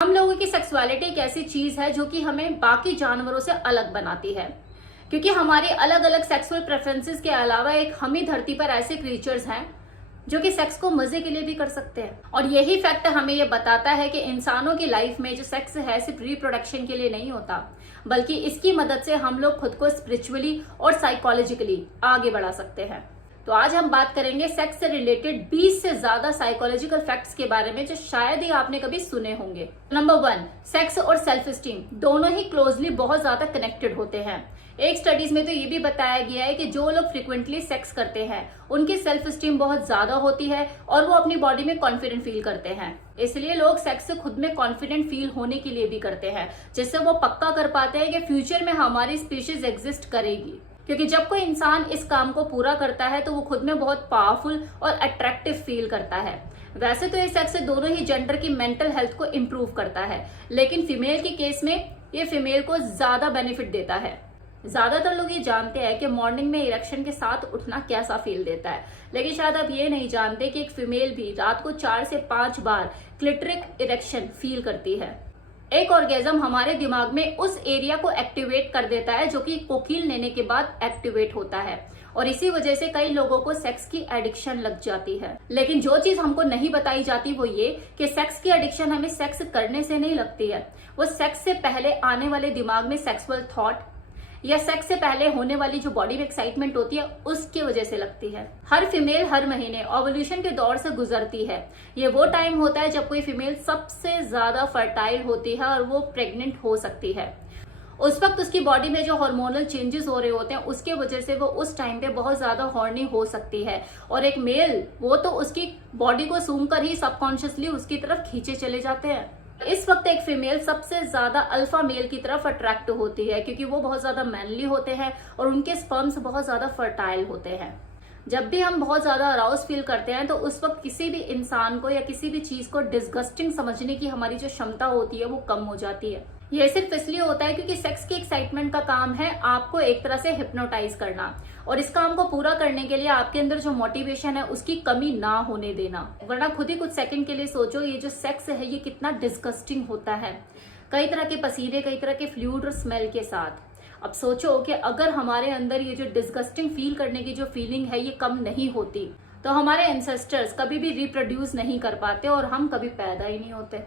हम लोगों की सेक्सुअलिटी एक ऐसी चीज है जो कि हमें बाकी जानवरों से अलग बनाती है, क्योंकि हमारे अलग अलग सेक्सुअल प्रेफरेंसेस के अलावा एक हम ही धरती पर ऐसे क्रीचर्स हैं जो कि सेक्स को मजे के लिए भी कर सकते हैं। और यही फैक्ट हमें ये बताता है कि इंसानों की लाइफ में जो सेक्स है सिर्फ रिप्रोडक्शन के लिए नहीं होता, बल्कि इसकी मदद से हम लोग खुद को स्पिरिचुअली और साइकोलॉजिकली आगे बढ़ा सकते हैं। तो आज हम बात करेंगे सेक्स से रिलेटेड 20 से ज्यादा साइकोलॉजिकल फैक्ट्स के बारे में जो शायद ही आपने कभी सुने होंगे। नंबर 1, सेक्स और सेल्फ स्टीम दोनों ही क्लोजली बहुत ज्यादा कनेक्टेड होते हैं। एक स्टडीज में तो ये भी बताया गया है कि जो लोग फ्रिक्वेंटली सेक्स करते हैं उनकी सेल्फ स्टीम बहुत ज्यादा होती है और वो अपनी बॉडी में कॉन्फिडेंट फील करते हैं। इसलिए लोग सेक्स से खुद में कॉन्फिडेंट फील होने के लिए भी करते हैं, जिससे वो पक्का कर पाते हैं कि फ्यूचर में हमारी स्पीशीज एग्जिस्ट करेगी। क्योंकि जब कोई इंसान इस काम को पूरा करता है तो वो खुद में बहुत पावरफुल और अट्रैक्टिव फील करता है। वैसे तो ये सेक्स से दोनों ही जेंडर की मेंटल हेल्थ को इम्प्रूव करता है, लेकिन फीमेल के केस में ये फीमेल को ज्यादा बेनिफिट देता है। ज्यादातर लोग ये जानते हैं कि मॉर्निंग में इरेक्शन के साथ उठना कैसा फील देता है, लेकिन शायद आप ये नहीं जानते कि एक फीमेल भी रात को 4 से 5 बार क्लिटरिक इरेक्शन फील करती है। एक ऑर्गेजम हमारे दिमाग में उस एरिया को एक्टिवेट कर देता है जो कि कोकील लेने के बाद एक्टिवेट होता है, और इसी वजह से कई लोगों को सेक्स की एडिक्शन लग जाती है। लेकिन जो चीज हमको नहीं बताई जाती वो ये कि सेक्स की एडिक्शन हमें सेक्स करने से नहीं लगती है, वो सेक्स से पहले आने वाले दिमाग में सेक्सुअल थॉट या सेक्स से पहले होने वाली जो बॉडी में एक्साइटमेंट होती है उसकी वजह से लगती है। हर फीमेल हर महीने ओवुलेशन के दौर से गुजरती है। ये वो टाइम होता है जब कोई फीमेल सबसे ज्यादा फर्टाइल होती है और वो प्रेग्नेंट हो सकती है। उस वक्त उसकी बॉडी में जो हार्मोनल चेंजेस हो रहे होते हैं उसके वजह से वो उस टाइम पे बहुत ज्यादा हॉर्नी हो सकती है, और एक मेल वो तो उसकी बॉडी को सूंघ कर ही सबकॉन्शियसली उसकी तरफ खींचे चले जाते हैं। इस वक्त एक फीमेल सबसे ज्यादा अल्फा मेल की तरफ अट्रैक्ट होती है, क्योंकि वो बहुत ज्यादा मैनली होते हैं और उनके स्पर्म्स बहुत ज्यादा फर्टाइल होते हैं। जब भी हम बहुत ज्यादा अराउज फील करते हैं तो उस वक्त किसी भी इंसान को या किसी भी चीज को डिस्गस्टिंग समझने की हमारी जो क्षमता होती है वो कम हो जाती है। यह सिर्फ इसलिए होता है क्योंकि सेक्स की एक्साइटमेंट का काम है आपको एक तरह से हिप्नोटाइज करना, और इस काम को पूरा करने के लिए आपके अंदर जो मोटिवेशन है उसकी कमी ना होने देना। वरना खुद ही कुछ सेकंड के लिए सोचो, ये जो सेक्स है ये कितना डिस्गस्टिंग होता है, कई तरह के पसीने, कई तरह के फ्लूइड और स्मेल के साथ। अब सोचो कि अगर हमारे अंदर ये जो डिस्गस्टिंग फील करने की जो फीलिंग है ये कम नहीं होती तो हमारे एंसेस्टर्स कभी भी रिप्रोड्यूस नहीं कर पाते और हम कभी पैदा ही नहीं होते।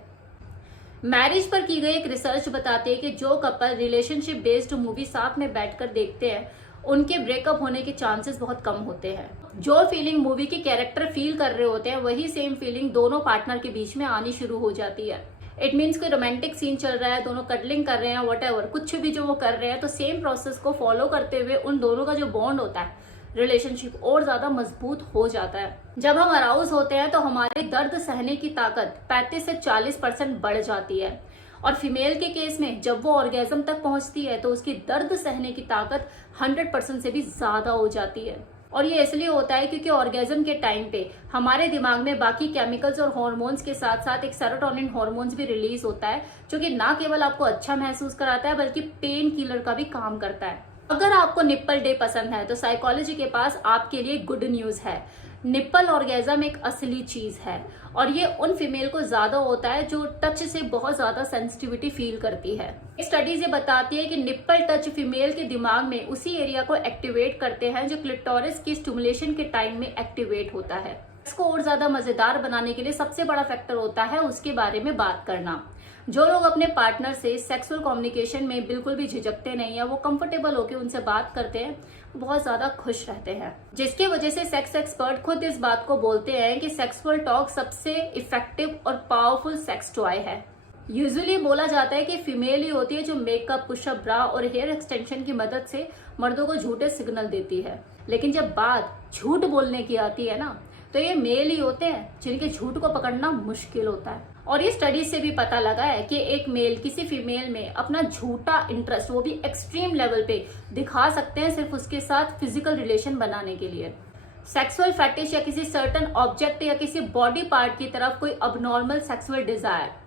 मैरिज पर की गई एक रिसर्च बताती है कि जो कपल रिलेशनशिप बेस्ड मूवी साथ में बैठकर देखते हैं उनके ब्रेकअप होने के चांसेस बहुत कम होते हैं। जो फीलिंग मूवी के कैरेक्टर फील कर रहे होते हैं वही सेम फीलिंग दोनों पार्टनर के बीच में आनी शुरू हो जाती है। इट मीन्स कोई रोमांटिक सीन चल रहा है, दोनों कटलिंग कर रहे हैं, व्हाटएवर कुछ भी जो वो कर रहे हैं, तो सेम प्रोसेस को फॉलो करते हुए उन दोनों का जो बॉन्ड होता है रिलेशनशिप और ज्यादा मजबूत हो जाता है। जब हम अराउज होते हैं तो हमारे दर्द सहने की ताकत 35 से 40% बढ़ जाती है, और फीमेल के केस में जब वो ऑर्गेजम तक पहुंचती है तो उसकी दर्द सहने की ताकत 100% से भी ज्यादा हो जाती है। और ये इसलिए होता है क्योंकि ऑर्गेजम के टाइम पे हमारे दिमाग में बाकी केमिकल्स और हार्मोन्स के साथ साथ एक सेरोटोनिन हार्मोन्स भी रिलीज होता है, जो कि ना केवल आपको अच्छा महसूस कराता है बल्कि पेन किलर का भी काम करता है। अगर आपको निप्पल डे पसंद है तो साइकोलॉजी के पास आपके लिए गुड न्यूज है। निप्पल ऑर्गेजम एक असली चीज है, और ये उन फीमेल को ज्यादा होता है जो टच से बहुत ज्यादा सेंसिटिविटी फील करती है। स्टडीज ये बताती है कि निप्पल टच फीमेल के दिमाग में उसी एरिया को एक्टिवेट करते हैं जो क्लिटोरिस की स्टिमुलेशन के टाइम में एक्टिवेट होता है। इसको और ज्यादा मजेदार बनाने के लिए सबसे बड़ा फैक्टर होता है उसके बारे में बात करना। जो लोग अपने पार्टनर से सेक्सुअल कम्युनिकेशन में बिल्कुल भी झिझकते नहीं है, वो कंफर्टेबल होकर उनसे बात करते हैं, बहुत ज्यादा खुश रहते हैं, जिसकी वजह से सेक्स एक्सपर्ट खुद इस बात को बोलते हैं कि सेक्सुअल टॉक सबसे इफेक्टिव और पावरफुल सेक्स टॉय है। यूजुअली बोला जाता है कि फीमेल ही होती है जो मेकअप, पुशअप, ब्रा और हेयर एक्सटेंशन की मदद से मर्दों को झूठे सिग्नल देती है, लेकिन जब बात झूठ बोलने की आती है ना तो ये मेल ही होते हैं जिनके झूठ को पकड़ना मुश्किल होता है। और ये स्टडी से भी पता लगा है कि एक मेल किसी फीमेल में अपना झूठा इंटरेस्ट, वो भी एक्सट्रीम लेवल पे, दिखा सकते हैं सिर्फ उसके साथ फिजिकल रिलेशन बनाने के लिए। सेक्सुअल फैटिश या किसी सर्टन ऑब्जेक्ट या किसी बॉडी पार्ट की तरफ कोई अबनॉर्मल सेक्सुअल डिजायर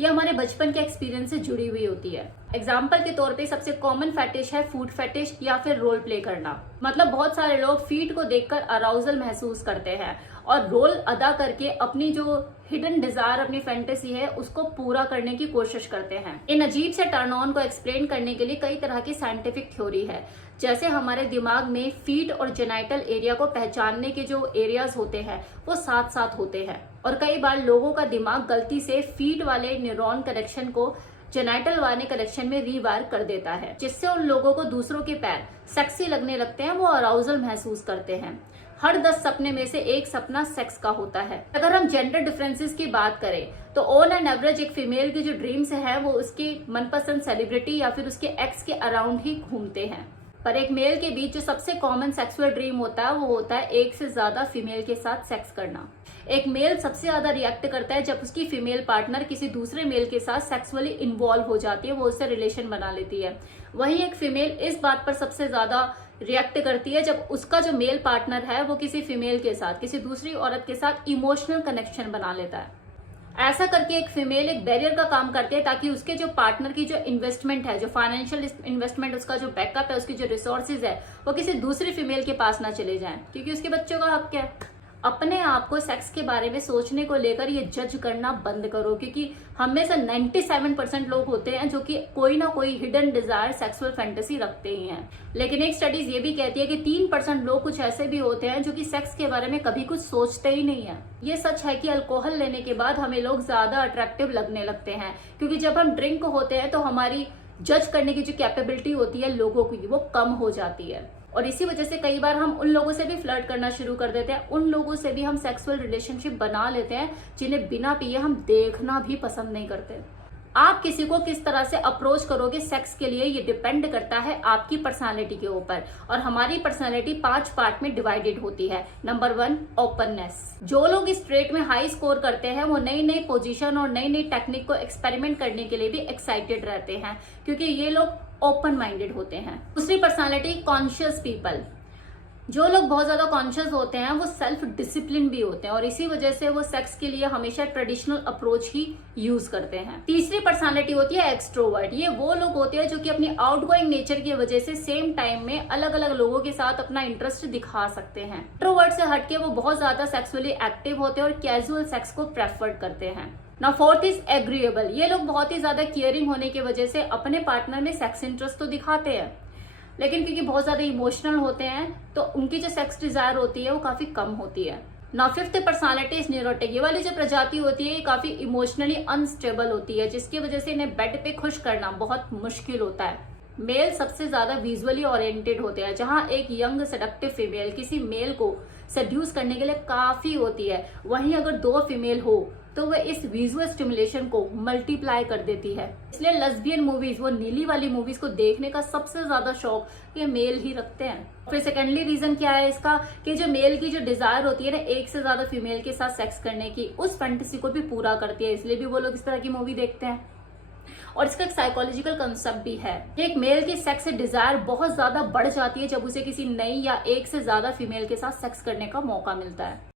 ये हमारे बचपन के एक्सपीरियंस से जुड़ी हुई होती है। एग्जाम्पल के तौर पे सबसे कॉमन फैटिश है फूड फैटिश या फिर रोल प्ले करना। मतलब बहुत सारे लोग फीट को देखकर अराउजल महसूस करते हैं और रोल अदा करके अपनी जो हिडन डिजायर, अपनी फैंटेसी है, उसको पूरा करने की कोशिश करते हैं। इन अजीब से टर्न ऑन को एक्सप्लेन करने के लिए कई तरह की साइंटिफिक थ्योरी है। जैसे हमारे दिमाग में फीट और जेनाइटल एरिया को पहचानने के जो एरियाज होते हैं वो साथ साथ होते हैं, और कई बार लोगों का दिमाग गलती से फीट वाले न्यूरॉन कनेक्शन को जेनाइटल वाले कनेक्शन में रीवायर कर देता है, जिससे उन लोगों को दूसरों के पैर सेक्सी लगने लगते हैं, वो अराउजल महसूस करते हैं। हर 10 सपने में से एक सपना सेक्स का होता है। अगर हम जेंडर डिफरेंसेस की बात करें तो ऑन एन एवरेज एक फीमेल की जो ड्रीम्स है वो उसकी मनपसंद सेलिब्रिटी या फिर उसके एक्स के अराउंड ही घूमते हैं, पर एक मेल के बीच जो सबसे कॉमन सेक्सुअल ड्रीम होता है वो होता है एक से ज्यादा फीमेल के साथ सेक्स करना। एक मेल सबसे ज्यादा रिएक्ट करता है जब उसकी फीमेल पार्टनर किसी दूसरे मेल के साथ सेक्सुअली इन्वॉल्व हो जाती है, वो उससे रिलेशन बना लेती है। वहीं एक फीमेल इस बात पर सबसे ज्यादा रिएक्ट करती है जब उसका जो मेल पार्टनर है वो किसी फीमेल के साथ, किसी दूसरी औरत के साथ इमोशनल कनेक्शन बना लेता है। ऐसा करके एक फीमेल एक बैरियर का काम करती है ताकि उसके जो पार्टनर की जो इन्वेस्टमेंट है, जो फाइनेंशियल इन्वेस्टमेंट, उसका जो बैकअप है, उसकी जो रिसोर्सेज है, वो किसी दूसरी फीमेल के पास ना चले जाएं, क्योंकि उसके बच्चों का हक है। अपने आप को सेक्स के बारे में सोचने को लेकर ये जज करना बंद करो, क्योंकि हम में से 97% लोग होते हैं जो कि कोई ना कोई हिडन डिजायर, सेक्सुअल फैंटेसी रखते ही हैं। लेकिन एक स्टडीज ये भी कहती है कि 3% लोग कुछ ऐसे भी होते हैं जो कि सेक्स के बारे में कभी कुछ सोचते ही नहीं है। ये सच है कि अल्कोहल लेने के बाद हमें लोग ज्यादा अट्रैक्टिव लगने लगते हैं, क्योंकि जब हम ड्रिंक होते हैं तो हमारी जज करने की जो कैपेबिलिटी होती है लोगों की वो कम हो जाती है, और इसी वजह से कई बार हम उन लोगों से भी फ्लर्ट करना शुरू कर देते हैं, उन लोगों से भी हम सेक्सुअल रिलेशनशिप बना लेते हैं जिन्हें बिना पिए हम देखना भी पसंद नहीं करते। आप किसी को किस तरह से अप्रोच करोगे सेक्स के लिए ये डिपेंड करता है आपकी पर्सनालिटी के ऊपर, और हमारी पर्सनालिटी 5 पार्ट में डिवाइडेड होती है। Number 1, openness. जो लोग इस ट्रेट में हाई स्कोर करते हैं वो नई नई पोजीशन और नई नई टेक्निक को एक्सपेरिमेंट करने के लिए भी एक्साइटेड रहते हैं, क्योंकि ये लोग ओपन माइंडेड होते हैं। दूसरी पर्सनालिटी, कॉन्शियस पीपल। जो लोग बहुत ज्यादा कॉन्शियस होते हैं वो सेल्फ डिसिप्लिन भी होते हैं, और इसी वजह से वो सेक्स के लिए हमेशा ट्रेडिशनल अप्रोच ही यूज करते हैं। तीसरी पर्सनालिटी होती है एक्सट्रोवर्ट। ये वो लोग होते हैं जो कि अपनी आउटगोइंग नेचर की वजह से सेम टाइम में अलग अलग लोगों के साथ अपना इंटरेस्ट दिखा सकते हैं। इंट्रोवर्ट से हटके वो बहुत ज्यादा सेक्सुअली एक्टिव होते हैं और कैजुअल सेक्स को प्रेफर करते हैं। ना 4th इज एग्रीएबल। ये लोग बहुत ही ज्यादा केयरिंग होने की वजह से अपने पार्टनर में सेक्स इंटरेस्ट तो दिखाते हैं, लेकिन क्योंकि बहुत ज्यादा इमोशनल होते हैं तो उनकी जो सेक्स डिजायर होती है वो काफी कम होती है। ना 5th पर्सनालिटी इज न्यूरोटिक। ये वाली जो प्रजाति होती है ये काफी इमोशनली अनस्टेबल होती है, जिसकी वजह से इन्हें बेड पे खुश करना बहुत मुश्किल होता है। मेल सबसे ज्यादा विजुअली ओरिएंटेड होते हैं, जहां एक यंग सेडक्टिव फीमेल किसी मेल को सेड्यूस करने के लिए काफी होती है, वहीं अगर 2 फीमेल हो तो वह इस विजुअल स्टिमुलेशन को मल्टीप्लाई कर देती है। इसलिए लेस्बियन मूवीज, वो नीली वाली मूवीज को देखने का सबसे ज्यादा शौक ये मेल ही रखते हैं। फिर सेकेंडली रीजन क्या है इसका, कि जो मेल की जो डिजायर होती है ना एक से ज्यादा फीमेल के साथ सेक्स करने की, उस फैंटेसी को भी पूरा करती है, इसलिए भी वो लोग इस तरह की मूवी देखते हैं। और इसका एक साइकोलॉजिकल कंसेप्ट भी है। एक मेल की सेक्स डिजायर बहुत ज्यादा बढ़ जाती है जब उसे किसी नई या एक से ज्यादा फीमेल के साथ सेक्स करने का मौका मिलता है।